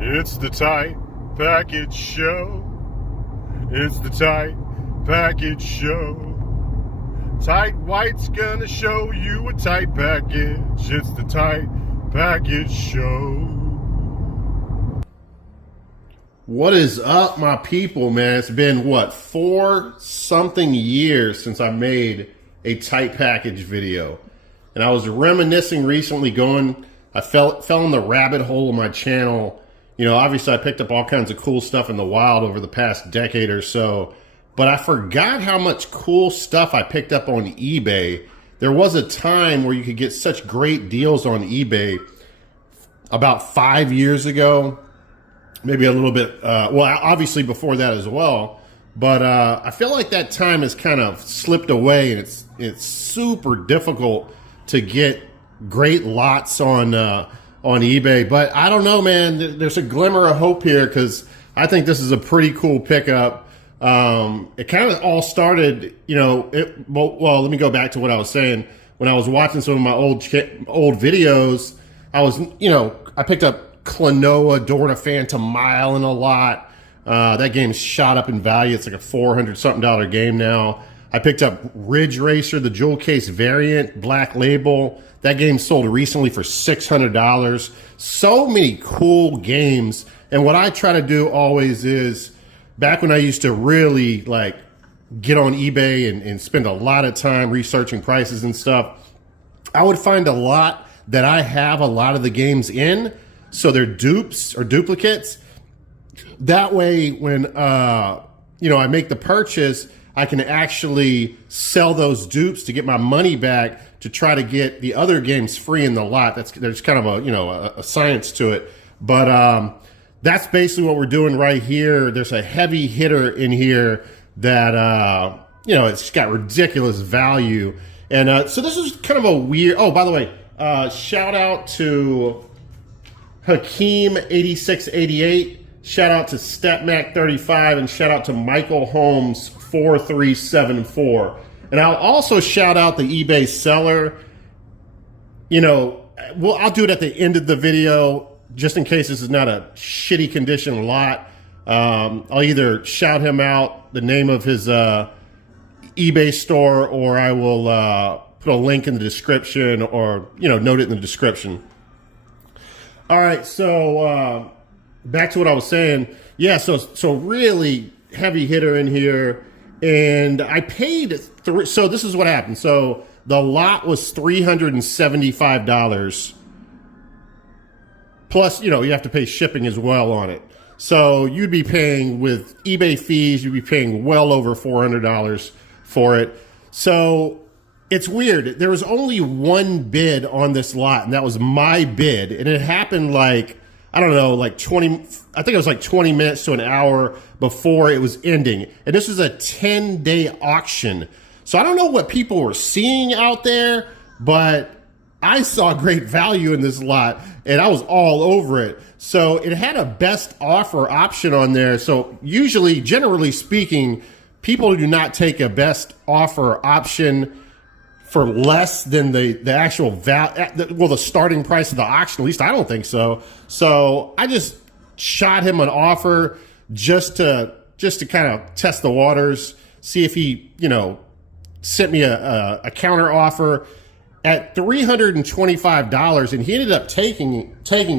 It's the Tight Package Show. It's the Tight Package Show. Tight White's gonna show you a tight package. It's the Tight Package Show. What is up, my people, man? It's been, 4-something years since I made a tight package video. And I was reminiscing recently I fell in the rabbit hole of my channel. You know, obviously I picked up all kinds of cool stuff in the wild over the past decade or so, but I forgot how much cool stuff I picked up on eBay. There was a time where you could get such great deals on eBay about 5 years ago, maybe a little bit, well, obviously before that as well. But I feel like that time has kind of slipped away, and it's super difficult to get great lots on eBay. But I don't know, man. There's a glimmer of hope here because I think this is a pretty cool pickup. It kind of all started, you know. Well, let me go back to what I was saying. When I was watching some of my old videos, I picked up Klonoa Door to Phantom Mile and a lot. That game shot up in value. It's like a $400-something game now. I picked up Ridge Racer, the jewel case variant, Black Label. That game sold recently for $600. So many cool games. And what I try to do always is, back when I used to really get on eBay and spend a lot of time researching prices and stuff, I would find a lot that I have a lot of the games in. So they're dupes or duplicates. That way, when I make the purchase, I can actually sell those dupes to get my money back to try to get the other games free in the lot. There's kind of a science to it, but that's basically what we're doing right here. There's a heavy hitter in here that it's got ridiculous value, and so this is kind of a weird. Oh, by the way, shout out to Hakeem8688. Shout out to StepMac35, and shout out to Michael Holmes 4374. And I'll also shout out the eBay seller. I'll do it at the end of the video, just in case this is not a shitty condition lot. I'll either shout him out, the name of his eBay store, or I will put a link in the description, or note it in the description. All right, so back to what I was saying. Yeah, so really heavy hitter in here. And I paid, so this is what happened. So the lot was $375. Plus, you have to pay shipping as well on it. So you'd be paying, with eBay fees, you'd be paying well over $400 for it. So it's weird. There was only one bid on this lot, and that was my bid. And it happened 20 minutes to an hour before it was ending. And this was a 10-day auction. So I don't know what people were seeing out there, but I saw great value in this lot, and I was all over it. So it had a best offer option on there. So usually, generally speaking, people do not take a best offer option for less than the actual the starting price of the auction. At least I don't think so. So I just shot him an offer just to kind of test the waters, see if he sent me a counter offer at $325, and he ended up taking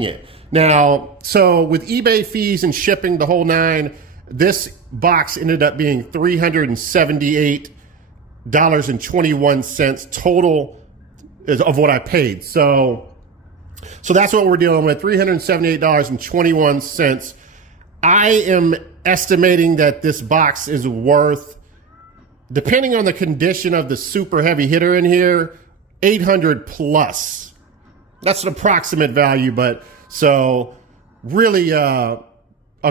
it. Now, so with eBay fees and shipping, the whole nine, this box ended up being $378.21 total of what I paid. So that's what we're dealing with, $378.21. I am estimating that this box is worth, depending on the condition of the super heavy hitter in here, $800 plus. That's an approximate value, but so really a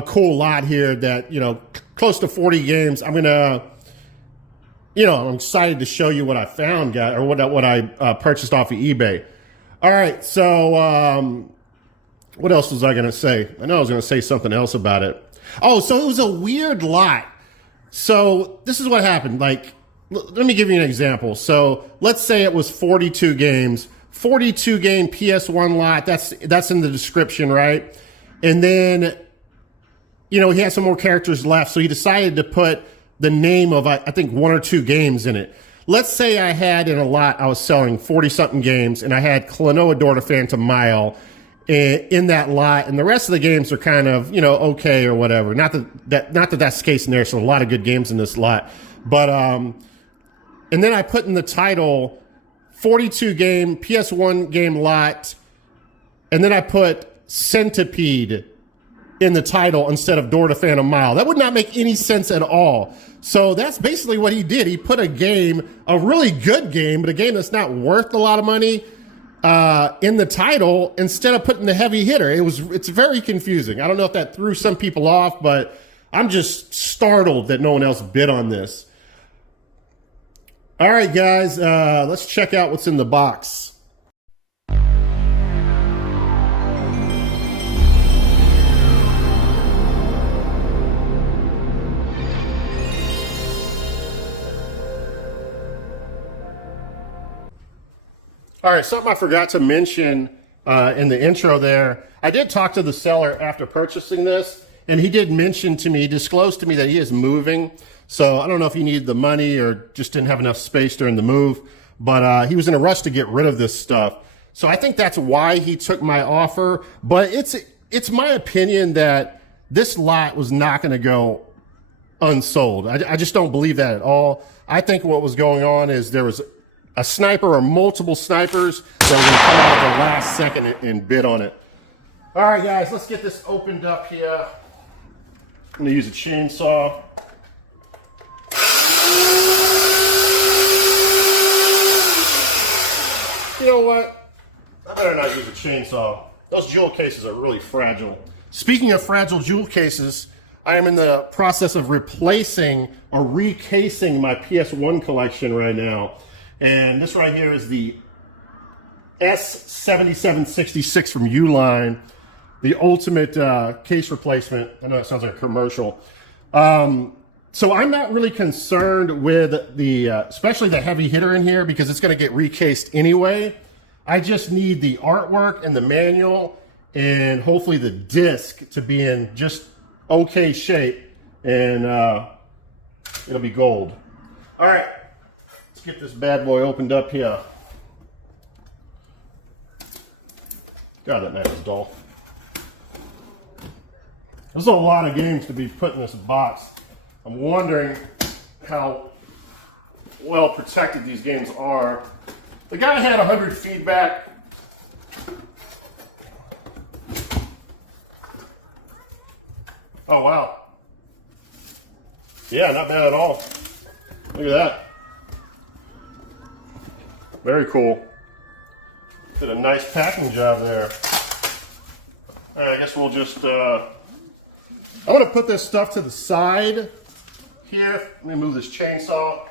cool lot here that, close to 40 games. I'm gonna, I'm excited to show you what I found, guys, or what I purchased off of eBay. All right, so what else was I going to say? I know I was going to say something else about it. Oh, so it was a weird lot. So this is what happened. Let me give you an example. So let's say it was 42 games, 42 game PS1 lot. That's in the description, right? And then, you know, he had some more characters left, so he decided to put the name of, I think, 1 or 2 games in it. Let's say I had in a lot, I was selling 40-something games, and I had Klonoa Door to Phantom Mile in that lot, and the rest of the games are kind of, you know, okay or whatever. Not that that's the case in there, so a lot of good games in this lot. But, and then I put in the title 42 game, PS1 game lot, and then I put Centipede in the title instead of Door to Phantom Mile. That would not make any sense at all. So that's basically what he did. He put a game, a really good game, but a game that's not worth a lot of money, in the title instead of putting the heavy hitter. It's very confusing. I don't know if that threw some people off, but I'm just startled that no one else bid on this. All right, guys, let's check out what's in the box. All right, something I forgot to mention in the intro there. I did talk to the seller after purchasing this, and he did mention to me, he disclosed to me that he is moving. So I don't know if he needed the money or just didn't have enough space during the move, but he was in a rush to get rid of this stuff. So I think that's why he took my offer. But it's my opinion that this lot was not going to go unsold. I just don't believe that at all. I think what was going on is there was a sniper or multiple snipers that were going to come out at the last second and bid on it. All right, guys, let's get this opened up here. I'm going to use a chainsaw. You know what? I better not use a chainsaw. Those jewel cases are really fragile. Speaking of fragile jewel cases, I am in the process of replacing or recasing my PS1 collection right now. And this right here is the S7766 from Uline, the ultimate case replacement. I know that sounds like a commercial. So I'm not really concerned with the, especially the heavy hitter in here, because it's going to get recased anyway. I just need the artwork and the manual and hopefully the disc to be in just okay shape, and it'll be gold. All right. Get this bad boy opened up here. God, that knife is dull. There's a lot of games to be put in this box. I'm wondering how well protected these games are. The guy had 100 feedback. Oh, wow. Yeah, not bad at all. Look at that. Very cool. Did a nice packing job there. All right, I guess we'll just, I'm gonna put this stuff to the side here. Let me move this chainsaw.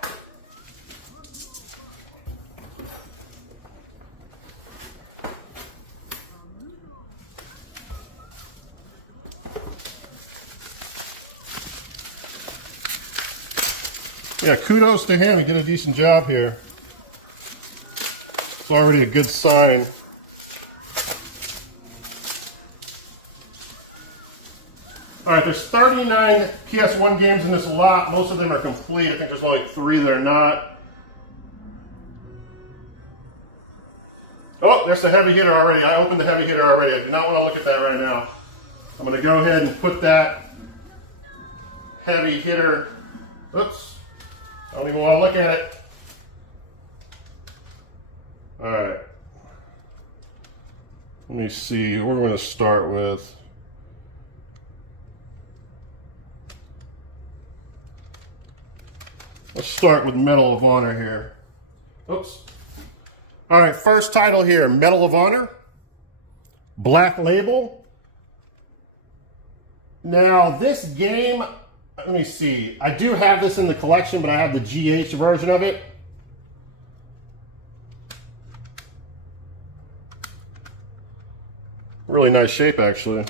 Yeah, kudos to him. He did a decent job here. It's already a good sign. All right, there's 39 PS1 games in this lot. Most of them are complete. I think there's only 3 that are not. Oh, there's the heavy hitter already. I opened the heavy hitter already. I do not want to look at that right now. I'm going to go ahead and put that heavy hitter. Oops. I don't even want to look at it. All right. Let me see. We're going to start with. Let's start with Medal of Honor here. Oops. All right, first title here, Medal of Honor. Black Label. Now, this game, let me see. I do have this in the collection, but I have the GH version of it. Really nice shape, actually.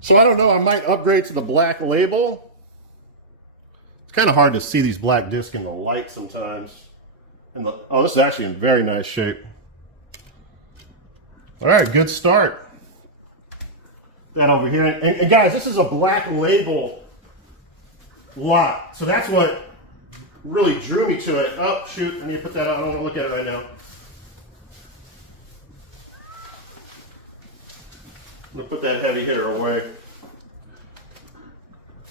So I don't know, I might upgrade to the Black Label. It's kind of hard to see these black discs in the light sometimes. And oh, this is actually in very nice shape. All right, good start. that over here. And guys, this is a black label lot. So that's what really drew me to it. Oh, shoot. I need to put that out. I don't want to look at it right now. I'm going to put that heavy hitter away.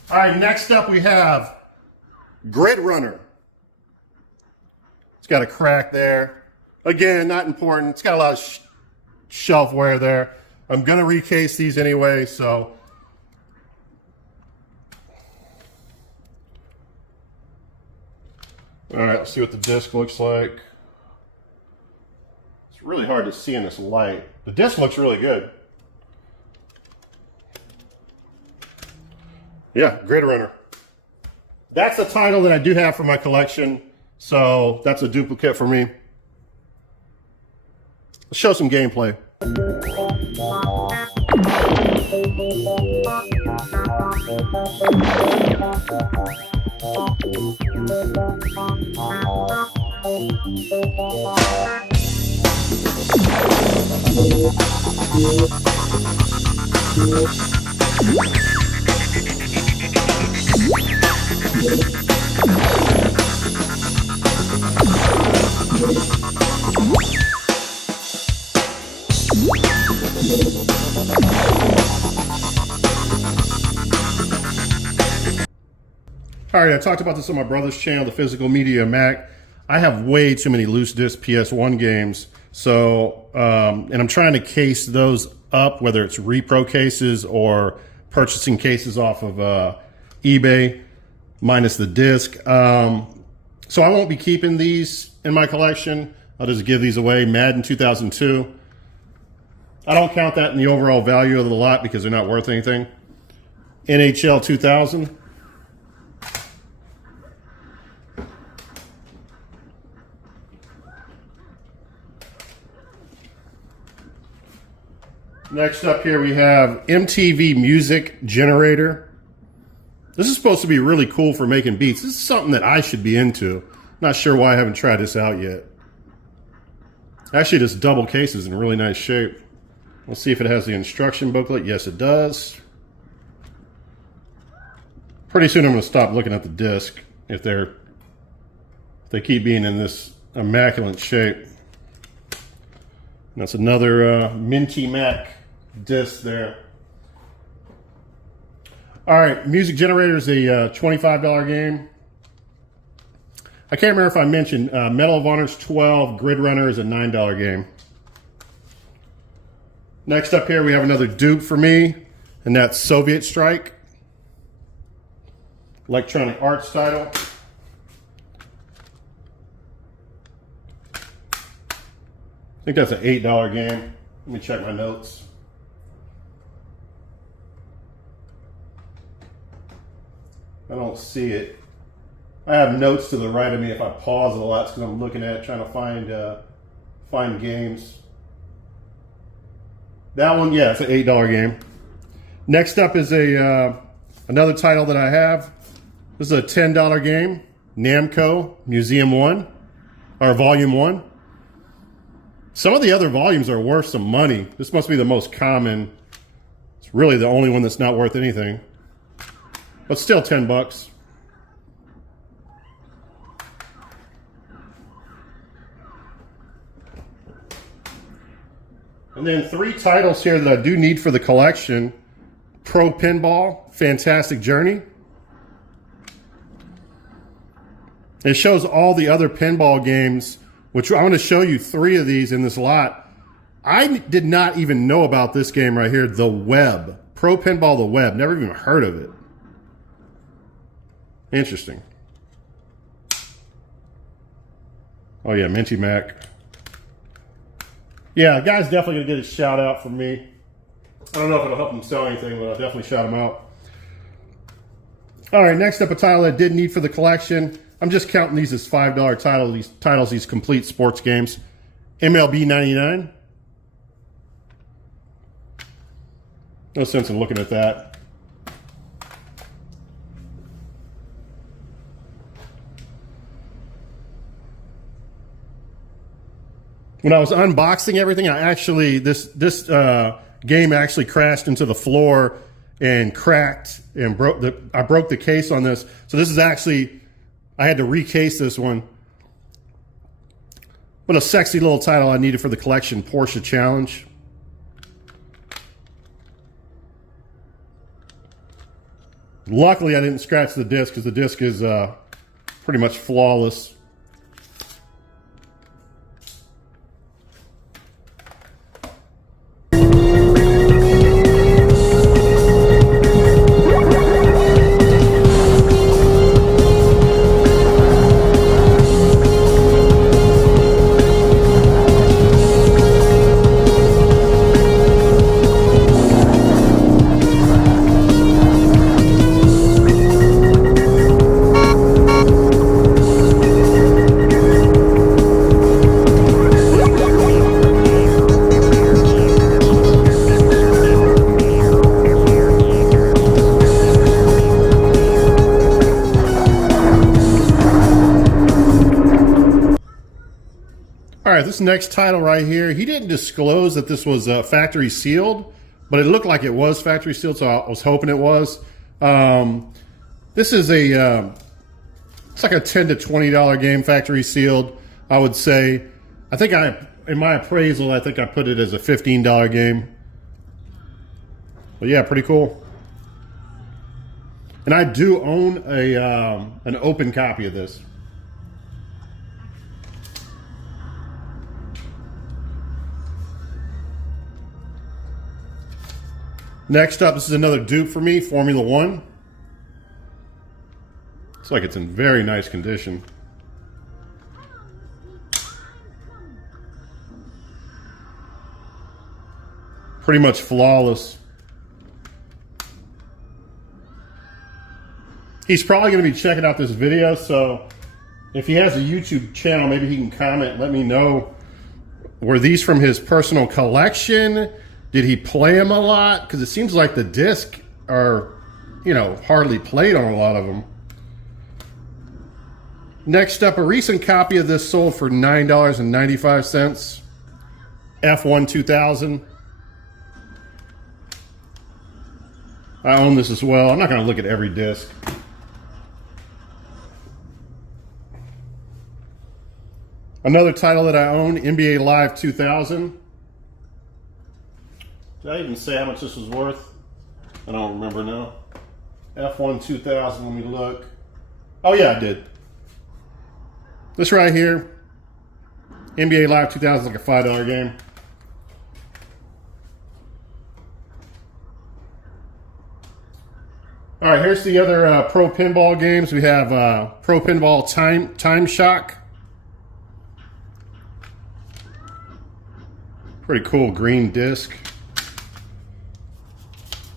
All right, next up we have Grid Runner. It's got a crack there. Again, not important. It's got a lot of shelf wear there. I'm going to recase these anyway, so. All right, let's see what the disc looks like. It's really hard to see in this light. The disc looks really good. Yeah, Grid Runner. That's a title that I do have for my collection, so that's a duplicate for me. Let's show some gameplay. All right, I talked about this on my brother's channel, the Physical Media Mac. I have way too many loose disc PS1 games, so and I'm trying to case those up, whether it's repro cases or purchasing cases off of eBay, minus the disc. So I won't be keeping these in my collection. I'll just give these away. Madden 2002. I don't count that in the overall value of the lot because they're not worth anything. NHL 2000. Next up here we have MTV Music Generator. This is supposed to be really cool for making beats. This is something that I should be into. Not sure why I haven't tried this out yet. Actually, this double case is in really nice shape. We'll see if it has the instruction booklet. Yes, it does. Pretty soon I'm going to stop looking at the disc if they keep being in this immaculate shape. And that's another Minty Mac disc there. All right, Music Generator is a $25 game. I can't remember if I mentioned Medal of Honor's 12, Grid Runner is a $9 game. Next up here we have another dupe for me, and that's Soviet Strike. Electronic Arts title. I think that's an $8 game. Let me check my notes. I don't see it. I have notes to the right of me. If I pause it a lot, it's because I'm looking at it, trying to find games. That one, yeah, it's an $8 game. Next up is another title that I have. This is a $10 game, Namco Museum 1, or Volume 1. Some of the other volumes are worth some money. This must be the most common. It's really the only one that's not worth anything. But still 10 bucks. And then 3 titles here that I do need for the collection. Pro Pinball, Fantastic Journey. It shows all the other pinball games, which I'm going to show you 3 of these in this lot. I did not even know about this game right here, The Web. Pro Pinball The Web. Never even heard of it. Interesting. Oh yeah, Minty Mac. Yeah, the guy's definitely going to get a shout out from me. I don't know if it'll help him sell anything, but I'll definitely shout him out. All right, next up a title I did need for the collection. I'm just counting these as $5 titles, these complete sports games. MLB 99. No sense in looking at that. When I was unboxing everything, I actually, this game actually crashed into the floor and cracked and I broke the case on this. So this is actually, I had to recase this one. What a sexy little title I needed for the collection, Porsche Challenge. Luckily, I didn't scratch the disc because the disc is pretty much flawless. All right, this next title right here, he didn't disclose that this was factory sealed, but it looked like it was factory sealed, so I was hoping it was. This is it's like a $10 to $20 game, factory sealed, I would say. I think in my appraisal, I think I put it as a $15 game. But yeah, pretty cool. And I do own an open copy of this. Next up, this is another dupe for me, Formula One. It's like it's in very nice condition. Pretty much flawless. He's probably going to be checking out this video, so if he has a YouTube channel, maybe he can comment, let me know. Were these from his personal collection? Did he play them a lot? Because it seems like the disc are, you know, hardly played on a lot of them. Next up, a recent copy of this sold for $9.95. F1 2000. I own this as well. I'm not going to look at every disc. Another title that I own, NBA Live 2000. Did I even say how much this was worth? I don't remember now. F1 2000, let me look. Oh yeah, I did. This right here, NBA Live 2000 is like a $5 game. All right, here's the other Pro Pinball games. We have Pro Pinball Time Shock. Pretty cool green disc.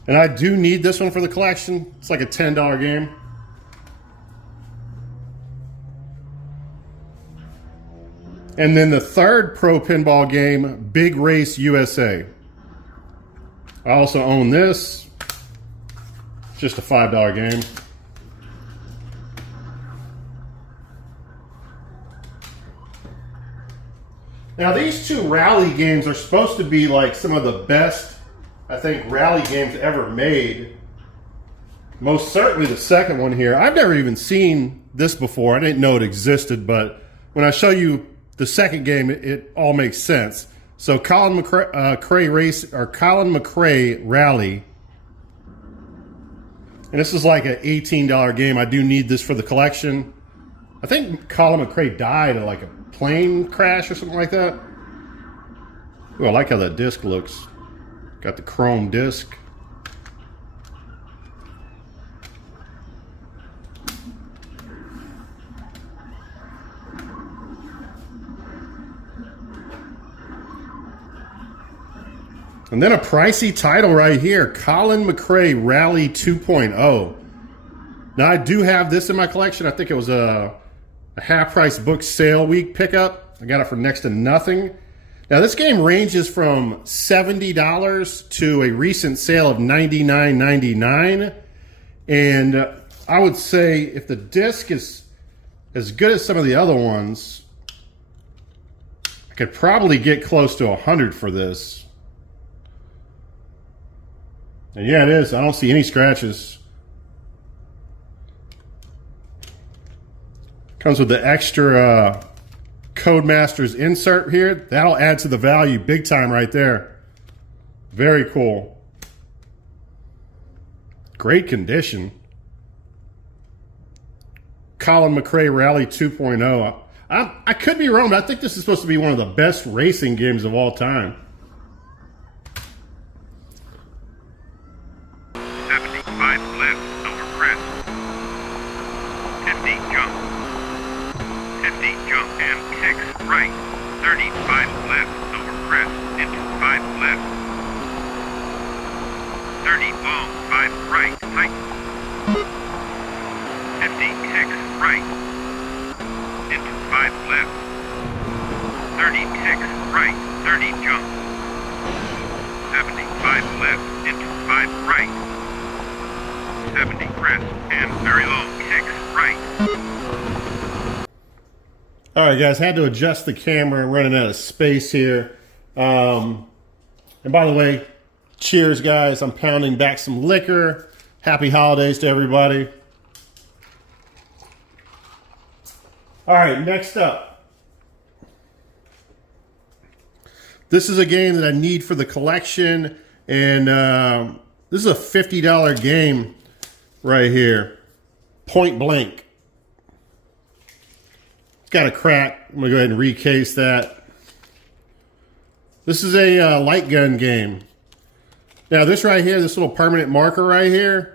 And I do need this one for the collection. It's like a $10 game. And then the third Pro Pinball game, Big Race USA. I also own this. It's just a $5 game. Now these two rally games are supposed to be like some of the best, I think, rally games ever made. Most certainly the second one here. I've never even seen this before. I didn't know it existed, but when I show you the second game, it all makes sense. So Colin McRae Rally. And this is like an $18 game. I do need this for the collection. I think Colin McRae died in like a plane crash or something like that. Ooh, I like how that disc looks. Got the chrome disc. And then a pricey title right here, Colin McRae Rally 2.0. Now I do have this in my collection. I think it was a half-price book sale week pickup. I got it for next to nothing. Now this game ranges from $70 to a recent sale of $99.99. And I would say if the disc is as good as some of the other ones, I could probably get close to $100 for this. And yeah, it is. I don't see any scratches. Comes with the extra Codemasters insert here. That'll add to the value big time right there. Very cool. Great condition. Colin McRae Rally 2.0. I could be wrong, but I think this is supposed to be one of the best racing games of all time. 75 left over crest. 50 jump. 50 jump and 6 right. 35 left over crest into 5 left. 30 long, 5 right, tight. 56 right. Into 5 left. 36 right, 30 jump. 75 left into 5 right. 70 crest and very long, 6 right. All right, guys, had to adjust the camera. I'm running out of space here. And by the way, cheers, guys. I'm pounding back some liquor. Happy holidays to everybody. All right, next up. This is a game that I need for the collection, and this is a $50 game right here. Point Blank. It's got a crack. I'm going to go ahead and recase that. This is a light gun game. Now, this right here, this little permanent marker right here,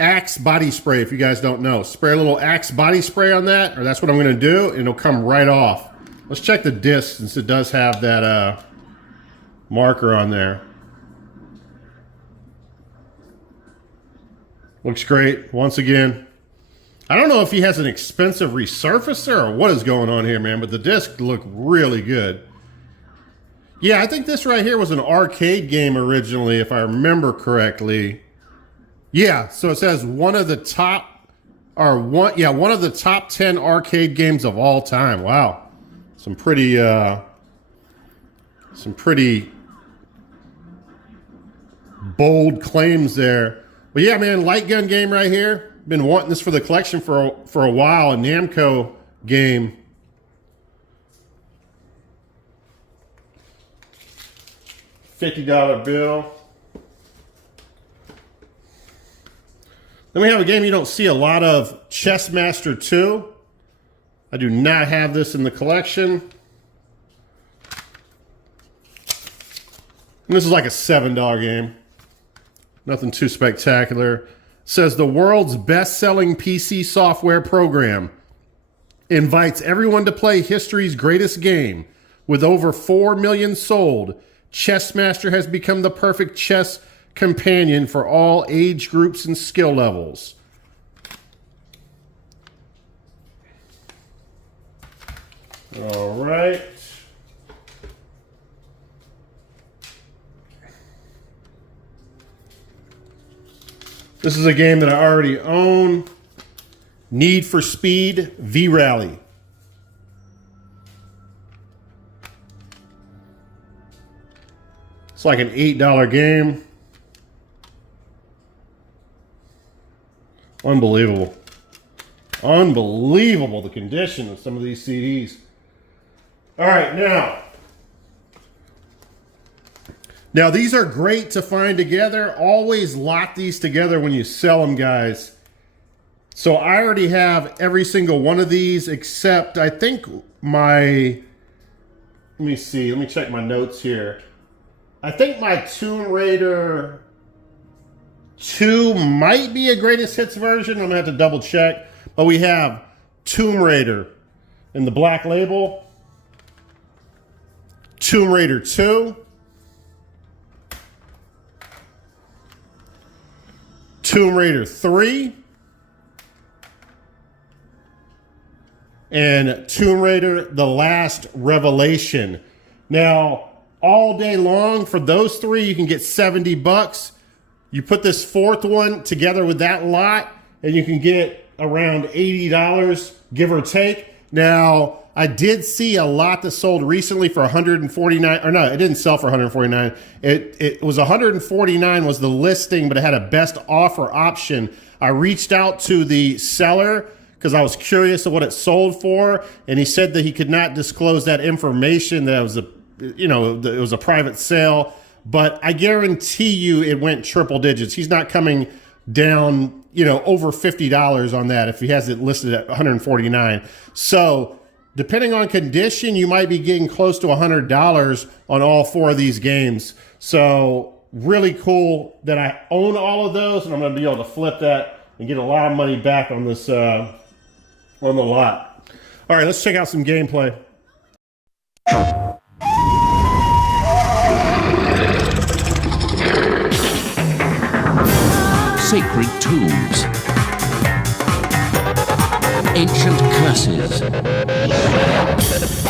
Axe body spray, if you guys don't know. Spray a little Axe body spray on that, or that's what I'm going to do, and it'll come right off. Let's check the disc, since it does have that marker on there. Looks great, once again. I don't know if he has an expensive resurfacer or what is going on here, man, but the discs look really good. Yeah, I think this right here was an arcade game originally, if I remember correctly. Yeah, so it says one of the top, one of the top 10 arcade games of all time. Wow. Some pretty bold claims there. But yeah, man, light gun game right here. Been wanting this for the collection for a while, a Namco game. $50 bill. Then we have a game you don't see a lot of, Chess Master 2. I do not have this in the collection. And this is like a $7 game. Nothing too spectacular. It says the world's best-selling PC software program invites everyone to play history's greatest game. With over 4 million sold, Chess Master has become the perfect chess companion for all age groups and skill levels. All right. This is a game that I already own. Need for Speed V-Rally. It's like an $8 game. Unbelievable. Unbelievable, the condition of some of these CDs. All right, now these are great to find together. Always lock these together when you sell them, guys. So I already have every single one of these except I think my, let me see, let me check my notes here. I think my Tomb Raider 2 might be a greatest hits version. I'm gonna have to double check. But we have Tomb Raider in the black label. Tomb Raider 2. Tomb Raider 3. And Tomb Raider The Last Revelation. Now, all day long for those three, you can get $70. You put this fourth one together with that lot, and you can get around $80, give or take. Now, I did see a lot that sold recently for 149, or no, it didn't sell for 149. It was 149 was the listing, but it had a best offer option. I reached out to the seller because I was curious of what it sold for, and he said that he could not disclose that information. That it was it was a private sale, but I guarantee you it went triple digits. He's not coming down, over $50 on that if he has it listed at 149. So depending on condition, you might be getting close to $100 on all 4 of these games. So really cool that I own all of those, and I'm going to be able to flip that and get a lot of money back on this on the lot. All right, let's check out some gameplay. Sacred tombs, ancient curses,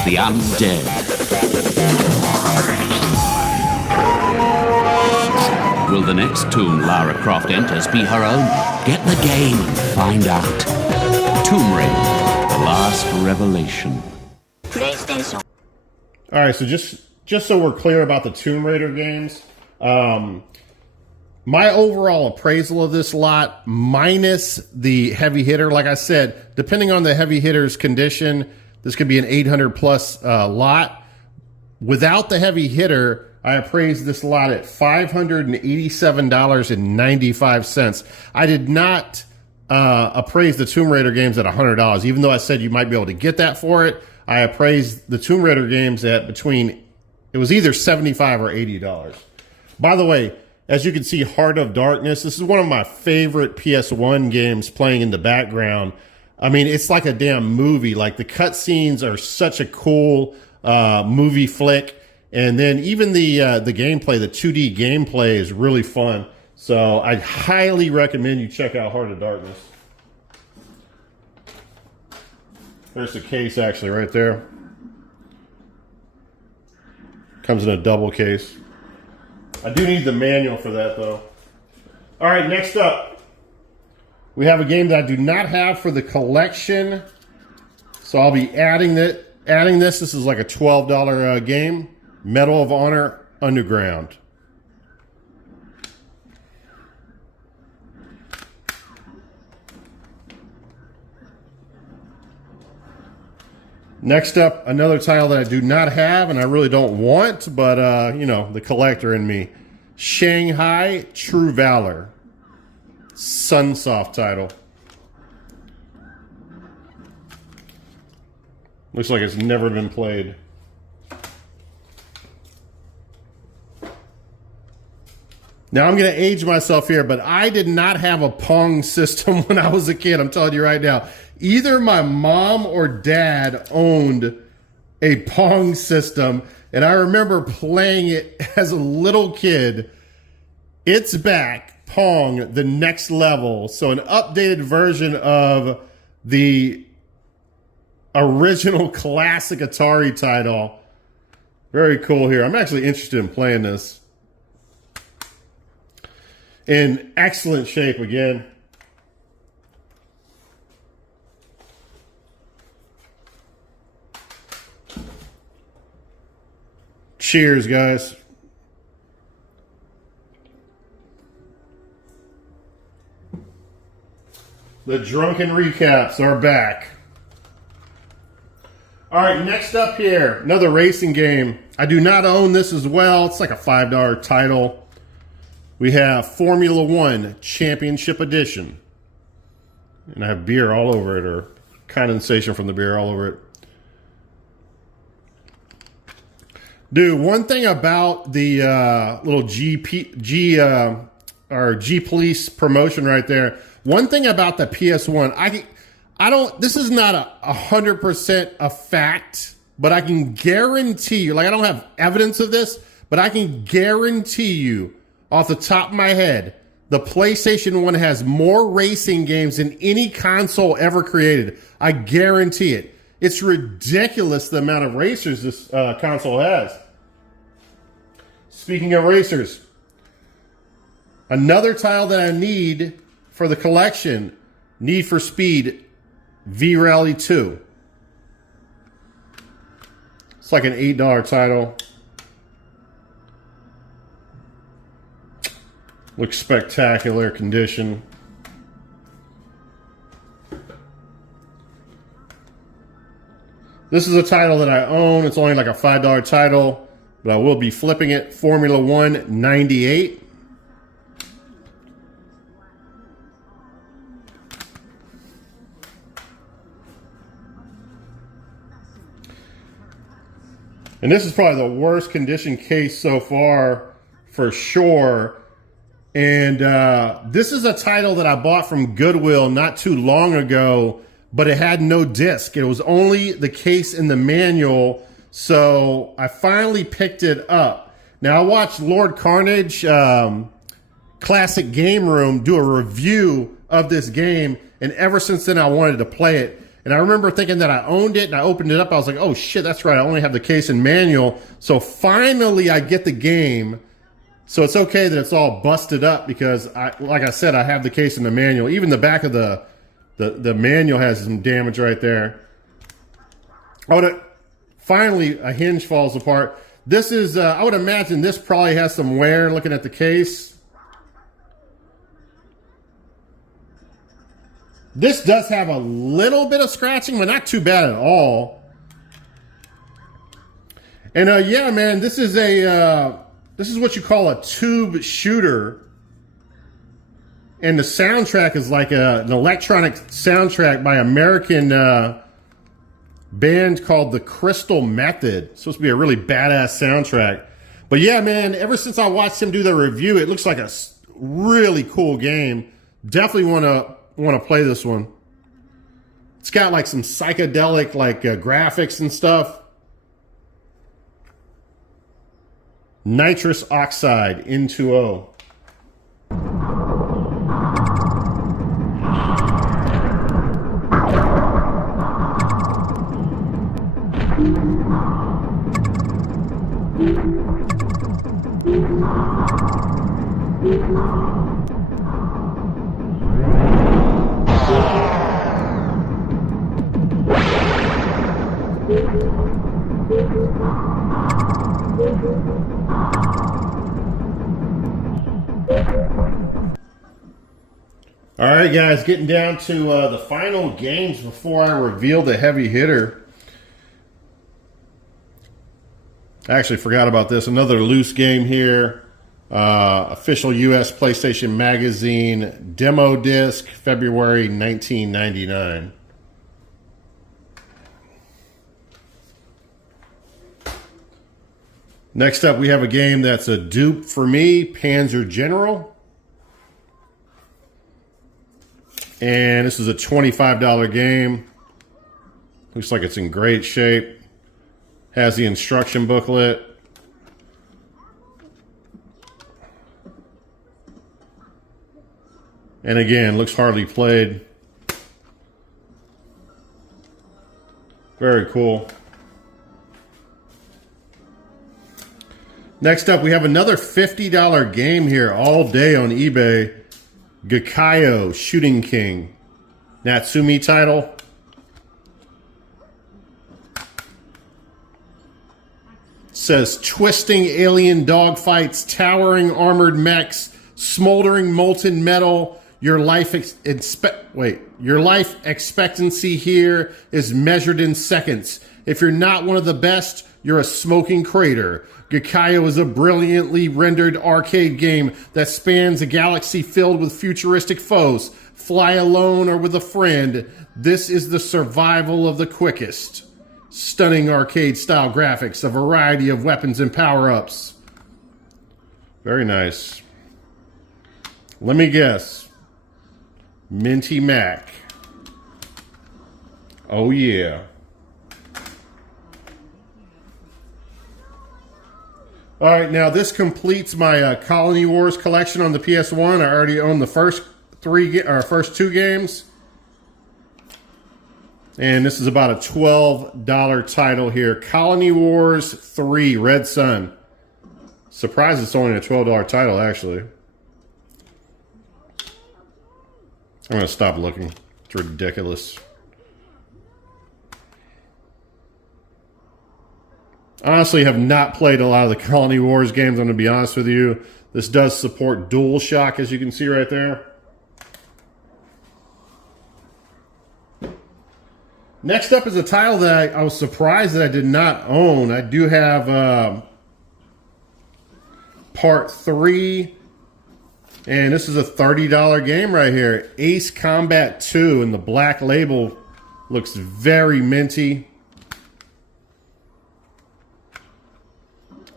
the undead. Will the next tomb Lara Croft enters be her own? Get the game and find out. Tomb Raider, the last revelation. PlayStation. All right, so just so we're clear about the Tomb Raider games, my overall appraisal of this lot, minus the heavy hitter, like I said, depending on the heavy hitter's condition, this could be an 800 plus lot. Without the heavy hitter, I appraised this lot at $587.95. I did not appraise the Tomb Raider games at $100, even though I said you might be able to get that for it. I appraised the Tomb Raider games at it was either $75 or $80. By the way, as you can see, Heart of Darkness, this is one of my favorite PS1 games playing in the background. I mean, it's like a damn movie. Like, the cutscenes are such a cool movie flick. And then even the gameplay, the 2D gameplay is really fun. So I highly recommend you check out Heart of Darkness. There's the case actually right there. Comes in a double case. I do need the manual for that though. All right, next up, we have a game that I do not have for the collection. So I'll be adding this. This is like a $12 game. Medal of Honor Underground. Next up, another title that I do not have and I really don't want, but the collector in me. Shanghai True Valor. Sunsoft title. Looks like it's never been played. Now, I'm going to age myself here, but I did not have a Pong system when I was a kid. I'm telling you right now. Either my mom or dad owned a Pong system, and I remember playing it as a little kid. It's back, Pong, the next level. So an updated version of the original classic Atari title. Very cool here. I'm actually interested in playing this. In excellent shape again. Cheers, guys. The drunken recaps are back. All right, next up here, another racing game. I do not own this as well. It's like a $5 title. We have Formula One Championship Edition. And I have beer all over it, or condensation from the beer all over it. Dude, one thing about the little G Police promotion right there, one thing about the PS1, this is not 100% a fact, but I can guarantee you, like I don't have evidence of this, but I can guarantee you off the top of my head, the PlayStation 1 has more racing games than any console ever created. I guarantee it. It's ridiculous the amount of racers this console has. Speaking of racers, another title that I need for the collection, Need for Speed V-Rally 2. It's like an $8 title. Looks spectacular condition. This is a title that I own. It's only like a $5 title, but I will be flipping it. Formula 1 98. And this is probably the worst condition case so far, for sure. And this is a title that I bought from Goodwill not too long ago, but it had no disc. It was only the case and the manual. So I finally picked it up. Now I watched Lord Carnage Classic Game Room do a review of this game. And ever since then I wanted to play it. And I remember thinking that I owned it, and I opened it up. I was like, oh shit, that's right. I only have the case and manual. So finally I get the game. So it's okay that it's all busted up because, like I said, I have the case and the manual. Even the back of the manual has some damage right there. Oh, finally a hinge falls apart. This is, I would imagine this probably has some wear looking at the case. This does have a little bit of scratching, but not too bad at all. And yeah, man, this is what you call a tube shooter. And the soundtrack is like an electronic soundtrack by an American band called The Crystal Method. It's supposed to be a really badass soundtrack. But yeah, man, ever since I watched him do the review, it looks like a really cool game. Definitely want to play this one. It's got like some psychedelic like graphics and stuff. Nitrous oxide N2O. All right, guys, getting down to the final games before I reveal the heavy hitter. I actually forgot about this. Another loose game here. Official U.S. PlayStation Magazine demo disc, February 1999. Next up, we have a game that's a dupe for me, Panzer General. And this is a $25 game. Looks like it's in great shape. Has the instruction booklet. And again, looks hardly played. Very cool. Next up, we have another $50 game here all day on eBay. Gakayo Shooting King. Natsumi title. Says twisting alien dogfights, towering armored mechs, smoldering molten metal. Your life expectancy here is measured in seconds. If you're not one of the best, you're a smoking crater. Gakayo is a brilliantly rendered arcade game that spans a galaxy filled with futuristic foes. Fly alone or with a friend. This is the survival of the quickest. Stunning arcade-style graphics, a variety of weapons and power-ups. Very nice. Let me guess. Minty Mac. Oh, yeah. All right, now this completes my Colony Wars collection on the PS1. I already own the first two games. And this is about a $12 title here. Colony Wars 3, Red Sun. Surprised it's only a $12 title, actually. I'm going to stop looking. It's ridiculous. honestly have not played a lot of the Colony Wars games, I'm going to be honest with you. This does support DualShock, as you can see right there. Next up is a title that I was surprised that I did not own. I do have Part 3, and this is a $30 game right here. Ace Combat 2, and the black label looks very minty.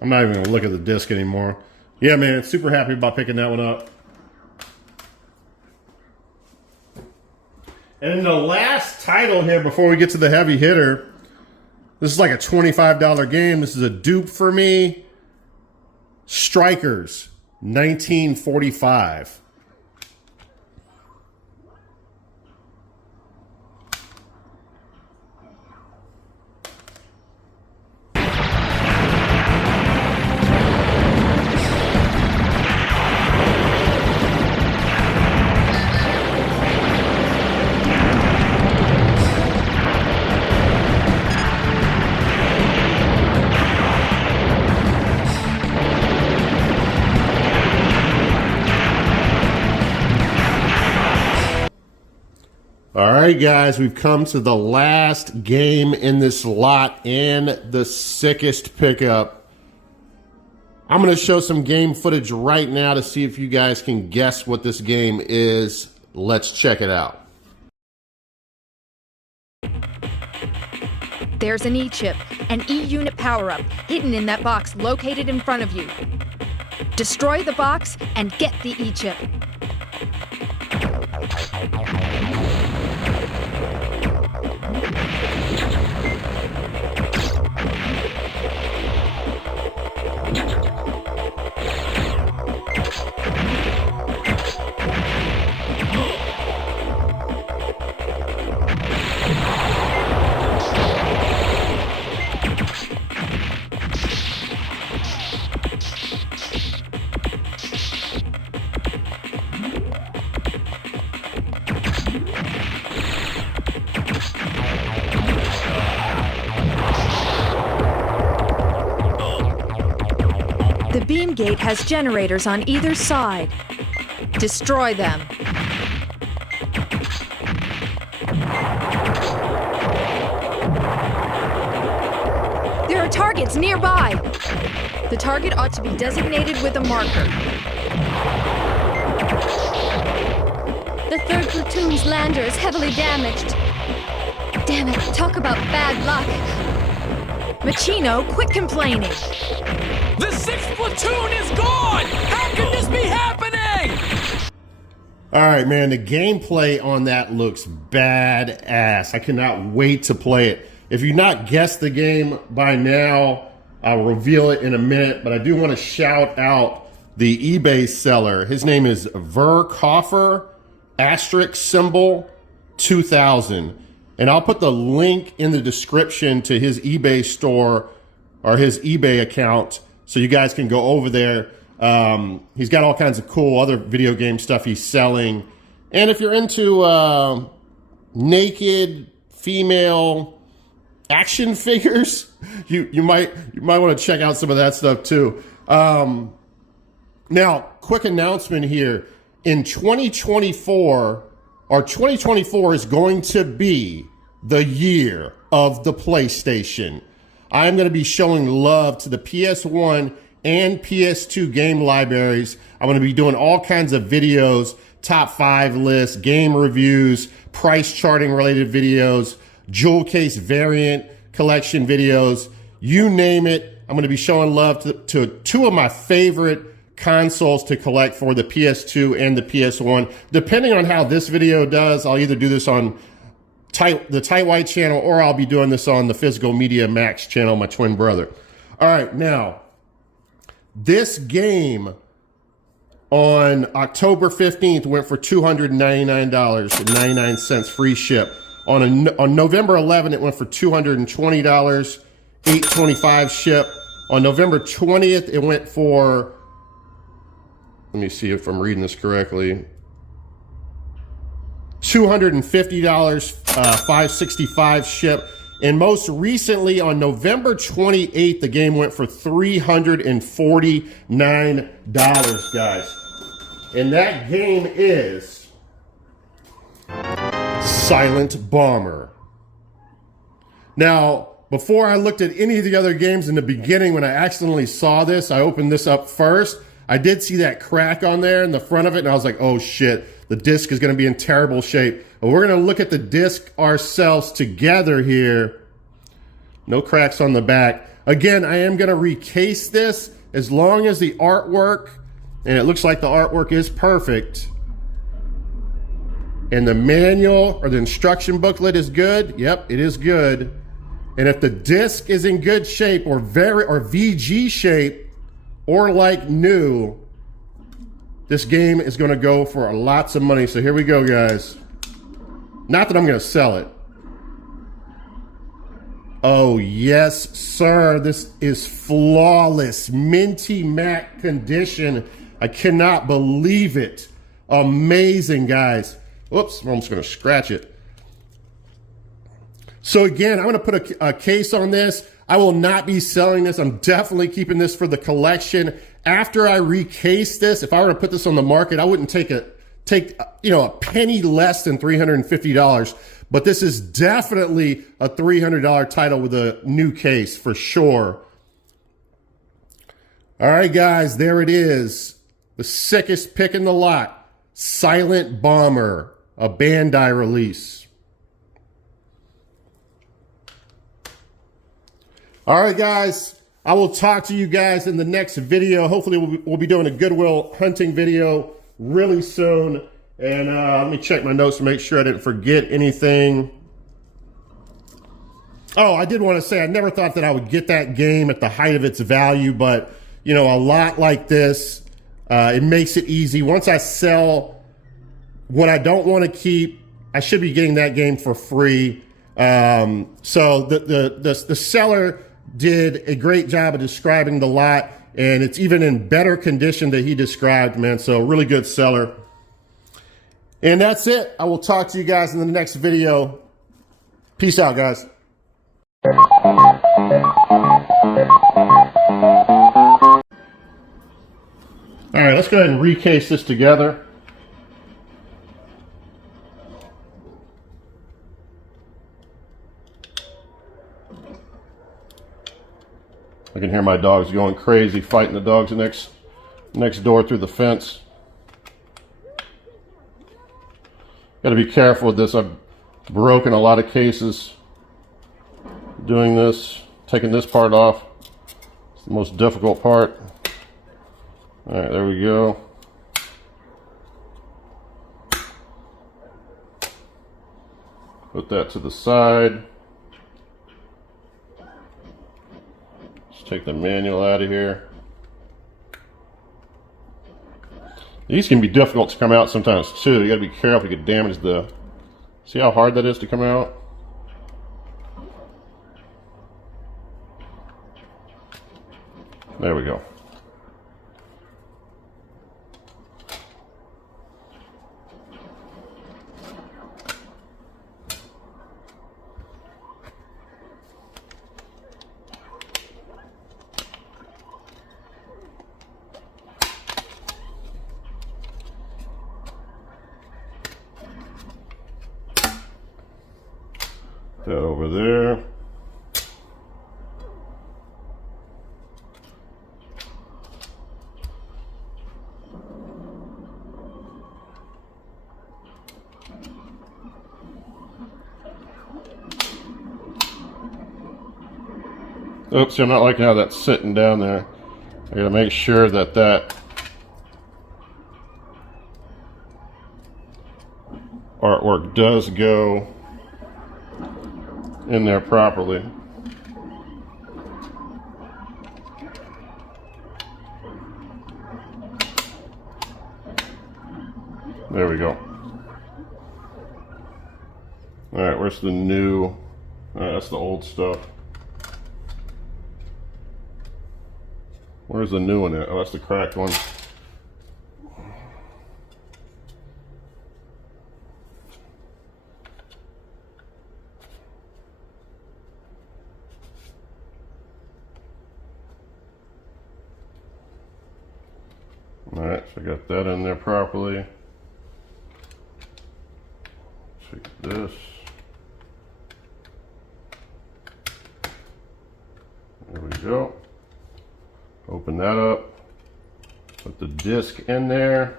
I'm not even going to look at the disc anymore. Yeah, man, super happy about picking that one up. And the last title here before we get to the heavy hitter, this is like a $25 game. This is a dupe for me. Strikers, 1945. All right, guys, we've come to the last game in this lot and the sickest pickup. I'm going to show some game footage right now to see if you guys can guess what this game is. Let's check it out. There's an E-chip, an E-unit power-up, hidden in that box located in front of you. Destroy the box and get the E-chip. The beam gate has generators on either side. Destroy them. There are targets nearby. The target ought to be designated with a marker. The 3rd platoon's lander is heavily damaged. Damn it, talk about bad luck. Machino, quit complaining. The 6th platoon is gone! How can this be happening? All right, man, the gameplay on that looks badass. I cannot wait to play it. If you've not guessed the game by now, I'll reveal it in a minute, but I do want to shout out the eBay seller. His name is Verkoffer, *symbol 2000. And I'll put the link in the description to his eBay store or his eBay account so you guys can go over there. He's got all kinds of cool other video game stuff he's selling. And if you're into naked female action figures, you might want to check out some of that stuff too. Now, quick announcement here. In 2024, or 2024 is going to be the year of the PlayStation. I'm going to be showing love to the PS1 and PS2 game libraries. I'm going to be doing all kinds of videos, top 5 lists, game reviews, price charting related videos, jewel case variant collection videos, you name it. I'm going to be showing love to two of my favorite consoles to collect for the PS2 and the PS1. Depending on how this video does, I'll either do this on the Tight White channel or I'll be doing this on the Physical Media Max channel, my twin brother. All right, now, this game on October 15th went for $299.99 free ship. On November 11th, it went for $220, $825 ship. On November 20th, it went for, let me see if I'm reading this correctly, $250, $565 ship. And most recently, on November 28th, the game went for $349, guys. And that game is Silent Bomber. Now, before I looked at any of the other games in the beginning, when I accidentally saw this, I opened this up first. I did see that crack on there in the front of it, and I was like, oh shit, the disc is going to be in terrible shape. But we're going to look at the disc ourselves together here. No cracks on the back. Again, I am going to recase this as long as the artwork, and it looks like the artwork is perfect, and the manual or the instruction booklet is good. Yep, it is good. And if the disc is in good shape or VG shape or like new, this game is going to go for lots of money. So here we go, guys. Not that I'm going to sell it. Oh, yes, sir. This is flawless, minty matte condition. I cannot believe it. Amazing, guys. Whoops, I'm almost going to scratch it. So again, I'm going to put a case on this. I will not be selling this. I'm definitely keeping this for the collection. After I recase this, if I were to put this on the market, I wouldn't take a penny less than $350. But this is definitely a $300 title with a new case for sure. All right, guys, there it is. The sickest pick in the lot. Silent Bomber, a Bandai release. All right, guys, I will talk to you guys in the next video. Hopefully, we'll be doing a Goodwill hunting video really soon. And let me check my notes to make sure I didn't forget anything. Oh, I did want to say, I never thought that I would get that game at the height of its value, but, you know, a lot like this, it makes it easy. Once I sell what I don't want to keep, I should be getting that game for free. So the seller did a great job of describing the lot, and it's even in better condition that he described, man. So really good seller. And that's it. I will talk to you guys in the next video. Peace out, guys. All right, let's go ahead and recase this together. I can hear my dogs going crazy, fighting the dogs next door through the fence. Got to be careful with this. I've broken a lot of cases doing this, taking this part off. It's the most difficult part. All right, there we go. Put that to the side. Just take the manual out of here. These can be difficult to come out sometimes too. You got to be careful. You could damage the. See how hard that is to come out? There we go. That over there. Oops, I'm not liking how that's sitting down there. I gotta make sure that that artwork does go in there properly. There we go. All right, where's the new? All right, that's the old stuff. Where's the new one at? Oh, that's the cracked one. So I got that in there properly. Take this. There we go. Open that up. Put the disc in there.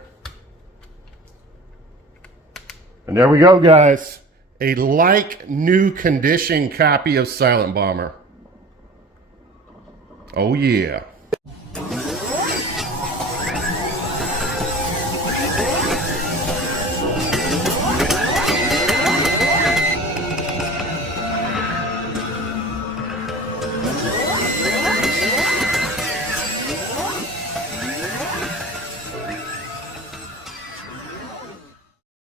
And there we go, guys. A like new condition copy of Silent Bomber. Oh yeah.